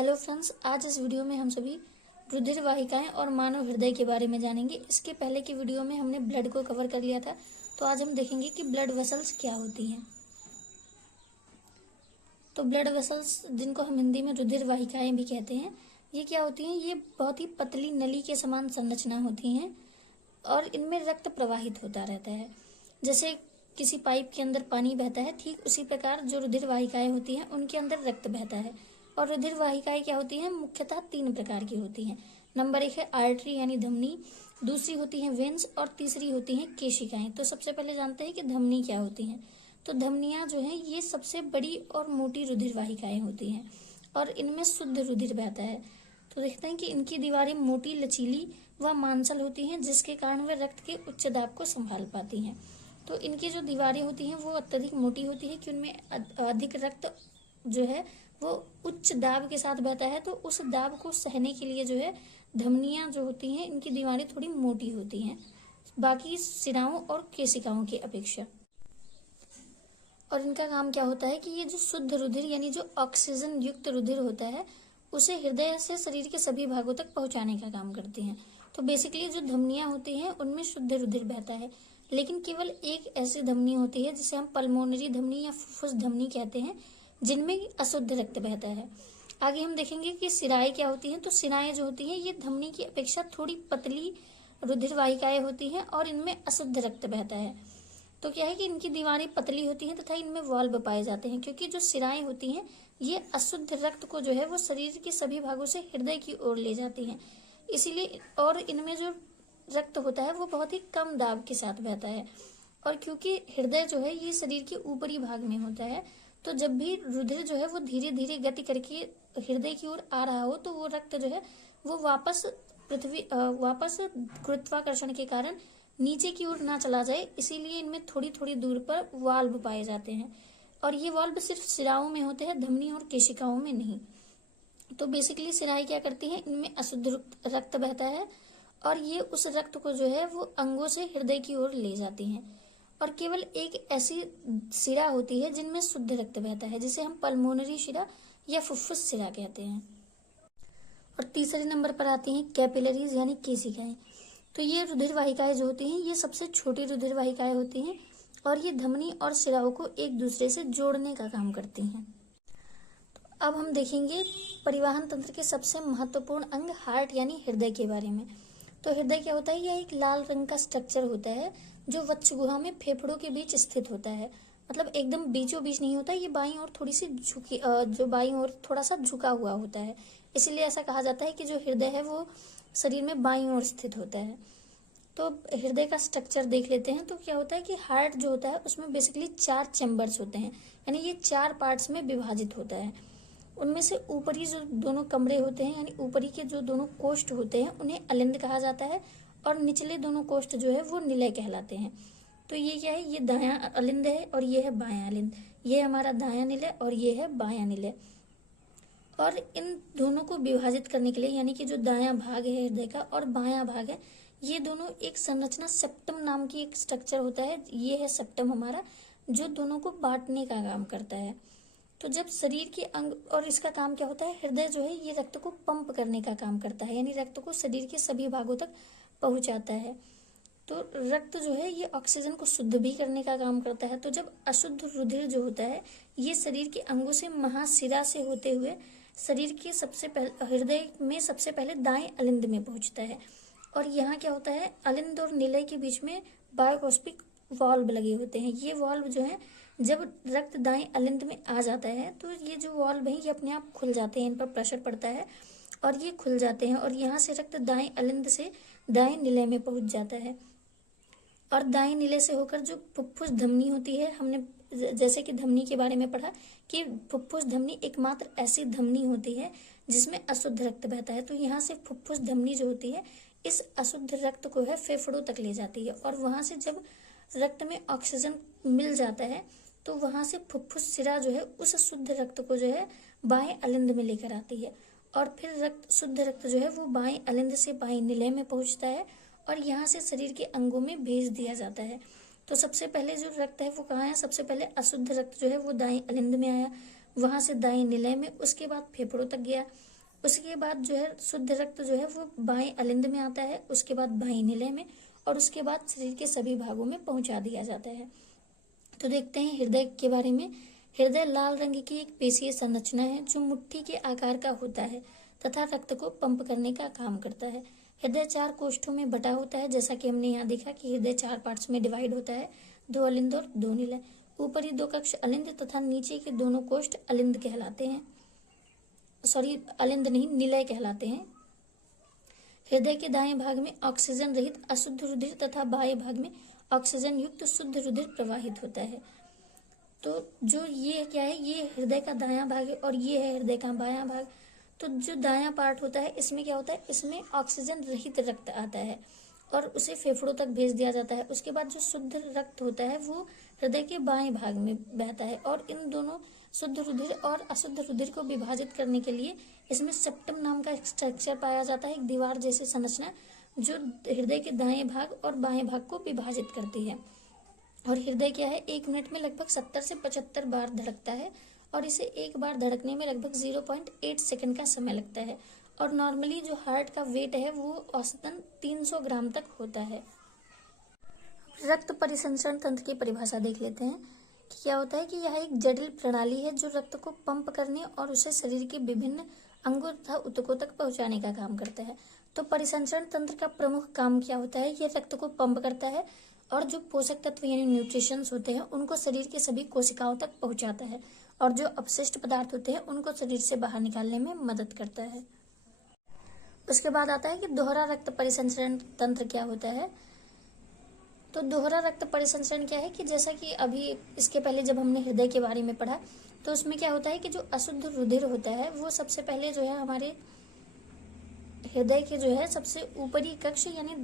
Hello friends, आज इस video में हम सभी रुधिर वाहिकाएं और मानव हृदय के बारे में जानेंगे। इसके पहले की वीडियो में हमने ब्लड को कवर कर लिया था, तो आज हम देखेंगे कि ब्लड वेसल्स क्या होती हैं। तो ब्लड वेसल्स, जिनको हम हिंदी में रुधिर वाहिकाएं भी कहते हैं, ये क्या होती हैं? ये बहुत ही पतली नली के समान संरचना होती हैं और इनमें रक्त प्रवाहित होता रहता है। जैसे किसी पाइप के अंदर पानी बहता है, ठीक उसी प्रकार जो रुधिर वाहिकाएं होती हैं उनके अंदर रक्त बहता है। और रुधिर वाहिकाएं क्या होती हैं? मुख्यतः 3 प्रकार की होती हैं। नंबर 1 है आर्टरी यानी धमनी, दूसरी होती है वेन्स और तीसरी होती हैं केशिकाएं। तो सबसे पहले जानते हैं कि धमनी क्या होती हैं। तो धमनियां जो है ये सबसे बड़ी और मोटी रुधिर वाहिकाएं होती हैं और इनमें शुद्ध रुधिर बहता है। तो देखते हैं कि इनकी दीवारें मोटी, लचीली व मांसल होती हैं, जिसके कारण वे रक्त के उच्च दाब को संभाल पाती हैं। तो इनकी जो दीवारें होती हैं वो अत्यधिक मोटी होती है कि उनमें अधिक रक्त जो है वो उच्च दाब के साथ बहता है। तो उस दाब को सहने के लिए जो है धमनियां जो होती हैं इनकी दीवारें थोड़ी मोटी होती हैं बाकी शिराओं और केशिकाओं की अपेक्षा। और इनका काम क्या होता है कि ये जो शुद्ध रुधिर यानी जो ऑक्सीजन युक्त रुधिर होता है उसे हृदय से शरीर के सभी भागों तक पहुंचाने का काम करती हैं। तो बेसिकली जो धमनियां होती हैं उनमें शुद्ध रुधिर बहता है, लेकिन केवल एक ऐसी धमनी होती है जिसे हम पल्मोनरी धमनी या फुफ्फुस धमनी कहते हैं, जिनमें अशुद्ध रक्त बहता है। आगे हम देखेंगे कि शिराएं क्या होती हैं। तो शिराएं जो होती हैं ये धमनी की अपेक्षा थोड़ी पतली रुधिर वाहिकाएं होती हैं और इनमें अशुद्ध रक्त बहता है। तो क्या है कि इनकी दीवारें पतली होती हैं तथा इनमें वाल्व पाए जाते हैं, क्योंकि जो शिराएं होती हैं ये अशुद्ध रक्त को जो है वो शरीर के सभी भागों से हृदय की ओर ले जाती हैं। इसीलिए और इनमें जो रक्त होता है वो बहुत ही कम दाब के साथ बहता है। और क्योंकि हृदय जो है ये शरीर के ऊपरी भाग में होता है, तो जब भी रुधिर जो है वो धीरे धीरे गति करके हृदय की ओर आ रहा हो तो वो रक्त जो है वो वापस गुरुत्वाकर्षण के कारण नीचे की ओर ना चला जाए, इसीलिए इनमें थोड़ी थोड़ी दूर पर वाल्व पाए जाते हैं। और ये वाल्व सिर्फ शिराओं में होते हैं, धमनी और केशिकाओं में नहीं। तो बेसिकली शिराएं क्या करती हैं? इनमें अशुद्ध रक्त बहता है और ये उस रक्त को जो है वो अंगों से हृदय की ओर ले जाती हैं। और केवल एक ऐसी शिरा होती है जिनमें शुद्ध रक्त बहता है, जिसे हम पल्मोनरी शिरा या फुफ्फुस शिरा कहते हैं। और तीसरे नंबर पर आती हैं कैपिलरीज यानी केशिकाएं। तो ये रुधिर वाहिकाएं जो होती हैं ये सबसे छोटी रुधिर वाहिकाएं होती हैं और ये धमनी और शिराओं को एक दूसरे से जोड़ने का काम करती हैं। तो अब हम देखेंगे परिवहन तंत्र के सबसे महत्वपूर्ण अंग हार्ट यानी हृदय के बारे में। तो हृदय क्या होता है? यह एक लाल रंग का स्ट्रक्चर होता है जो वक्ष गुहा में फेफड़ों के बीच स्थित होता है। मतलब एकदम बीचों बीच नहीं होता, ये बाईं ओर थोड़ी सी झुकी जो बाईं ओर थोड़ा सा झुका हुआ होता है। इसीलिए ऐसा कहा जाता है कि जो हृदय है वो शरीर में बाईं ओर स्थित होता है। तो हृदय का स्ट्रक्चर देख लेते हैं। तो क्या होता है कि हार्ट जो होता है उसमें बेसिकली 4 चैम्बर्स होते हैं, यानी ये 4 पार्ट्स में विभाजित होता है। उनमें से ऊपरी जो दोनों कमरे होते हैं यानी ऊपरी के जो दोनों कोष्ठ होते हैं उन्हें अलिंद कहा जाता है और निचले दोनों कोष्ठ जो है वो निलय कहलाते हैं। तो ये क्या है? ये दायां अलिंद है और ये है बायां अलिंद। ये हमारा दायां निलय और ये है बायां निलय। और इन दोनों को विभाजित करने के लिए यानी कि जो दायां भाग है हृदय का और बायां भाग है, ये दोनों एक संरचना सेप्टम नाम की एक स्ट्रक्चर होता है, ये है सेप्टम हमारा, जो दोनों को बांटने का काम करता है। तो जब शरीर के अंग, और इसका काम क्या होता है? हृदय जो है ये रक्त को पंप करने का काम करता है, यानी रक्त को शरीर के सभी भागों तक पहुंचाता है। तो रक्त जो है ये ऑक्सीजन को शुद्ध भी करने का काम करता है। तो जब अशुद्ध रुधिर जो होता है ये शरीर के अंगों से महाशिरा से होते हुए शरीर के हृदय में सबसे पहले दाएं अलिंद में पहुंचता है। और यहाँ क्या होता है? अलिंद और निलय के बीच में बायोकॉस्पिक वाल्व लगे होते हैं। ये वाल्व जो है जब रक्त दाएं अलिंद में आ जाता है तो ये जो वाल्व है ये अपने आप खुल जाते हैं, इन पर प्रेशर पड़ता है और ये खुल जाते हैं और यहाँ से रक्त दाएं अलिंद से दाएं निलय में पहुंच जाता है। और दाएं निलय से होकर जो फुफ्फुस धमनी होती है, हमने जैसे कि धमनी के बारे में पढ़ा कि फुफ्फुस धमनी एकमात्र ऐसी धमनी होती है जिसमें अशुद्ध रक्त बहता है। तो यहाँ से फुफ्फुस धमनी जो होती है इस अशुद्ध रक्त को है फेफड़ों तक ले जाती है और वहां से जब रक्त में ऑक्सीजन मिल जाता है तो वहां से फुफ्फुस शिरा जो है उस शुद्ध रक्त को जो है बाएं अलिंद में लेकर आती है और फिर शुद्ध रक्त जो है वो बाएं अलिंद से बाएं निलय में पहुंचता है और यहाँ से शरीर के अंगों में भेज दिया जाता है। तो सबसे पहले जो रक्त है वो कहाँ है? सबसे पहले अशुद्ध रक्त जो है वो दाएं अलिंद में आया, वहां से दाएं निलय में, उसके बाद फेफड़ों तक गया, उसके बाद जो है शुद्ध रक्त जो है वो बाएं अलिंद में आता है, उसके बाद बाएं निलय में, और उसके बाद शरीर के सभी भागों में पहुंचा दिया जाता है। तो देखते हैं हृदय के बारे में। हृदय लाल रंग की एक पेशीय संरचना है जो मुट्ठी के आकार का होता है तथा रक्त को पंप करने का काम करता है। हृदय 4 कोष्ठों में बटा होता है, जैसा कि हमने यहाँ देखा कि हृदय 4 पार्ट्स में डिवाइड होता है, 2 अलिंद और 2 निलय। ऊपरी 2 कक्ष अलिंद तथा नीचे के दोनों कोष्ठ अलिंद कहलाते हैं, अलिंद नहीं, निलय कहलाते हैं। हृदय के दाएं भाग में ऑक्सीजन रहित अशुद्ध रुधिर तथा बाएं भाग में ऑक्सीजन युक्त शुद्ध रुधिर प्रवाहित होता है। तो जो ये क्या है, ये हृदय का दायां भाग है और ये है हृदय का बायां भाग। तो जो दायां पार्ट होता है इसमें क्या होता है, इसमें ऑक्सीजन रहित रक्त आता है और उसे फेफड़ों तक भेज दिया जाता है। उसके बाद जो शुद्ध रक्त होता है वो हृदय के बाएं भाग में बहता है और इन दोनों शुद्ध रुधिर और अशुद्ध रुधिर को विभाजित करने के लिए इसमें सेप्टम नाम का स्ट्रक्चर पाया जाता है, एक दीवार जैसी संरचना जो हृदय के दाएं भाग और बाएं भाग को विभाजित करती है। और हृदय क्या है, 1 मिनट में लगभग 70 से 75 बार धड़कता है और इसे एक बार धड़कने में लगभग 0.8 सेकंड का समय लगता है। और नॉर्मली जो हार्ट का वेट है वो औसतन 300 ग्राम तक होता है। रक्त परिसंचरण तंत्र की परिभाषा देख लेते हैं कि क्या होता है कि यह एक जटिल प्रणाली है जो रक्त को पंप करने और उसे शरीर के विभिन्न अंगों तथा ऊतकों तक पहुंचाने का काम करता है। तो परिसंचरण तंत्र का प्रमुख काम क्या होता है, यह रक्त को पंप करता है और जो पोषक तत्व यानी न्यूट्रिशंस होते हैं उनको शरीर के सभी कोशिकाओं तक पहुंचाता है और जो अपशिष्ट पदार्थ होते हैं उनको शरीर से बाहर निकालने में मदद करता है। उसके बाद आता है कि दोहरा रक्त परिसंचरण तंत्र क्या होता है। तो दोहरा रक्त परिसंचरण क्या है कि जैसा कि अभी इसके पहले जब हमने हृदय के बारे में पढ़ा तो उसमें क्या होता है कि जो अशुद्ध रुधिर होता है वो सबसे पहले जो है हमारे हृदय के जो है सबसे ऊपरी कक्ष यानी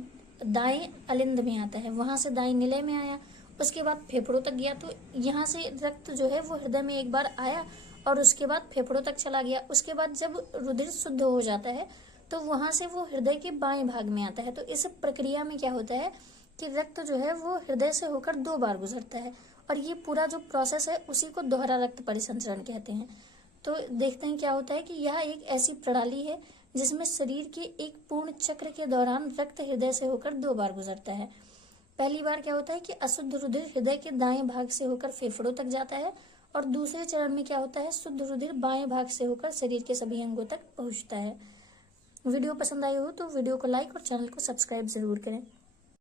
दाएं अलिंद में आता है, वहां से दाएं निलय में आया, उसके बाद फेफड़ों तक गया। तो यहाँ से रक्त जो है वो हृदय में एक बार आया और उसके बाद फेफड़ों तक चला गया। उसके बाद जब रुधिर शुद्ध हो जाता है तो वहां से वो हृदय के बाएं भाग में आता है। तो इस प्रक्रिया में क्या होता है कि रक्त जो है वो हृदय से होकर 2 बार गुजरता है और ये पूरा जो प्रोसेस है उसी को दोहरा रक्त परिसंचरण कहते हैं। तो देखते हैं क्या होता है कि यह एक ऐसी प्रणाली है जिसमें शरीर के एक पूर्ण चक्र के दौरान रक्त हृदय से होकर 2 बार गुजरता है। पहली बार क्या होता है कि अशुद्ध रुधिर हृदय के दाएं भाग से होकर फेफड़ों तक जाता है और दूसरे चरण में क्या होता है, शुद्ध रुधिर बाएं भाग से होकर शरीर के सभी अंगों तक पहुंचता है। वीडियो पसंद आई हो तो वीडियो को लाइक और चैनल को सब्सक्राइब जरूर करें।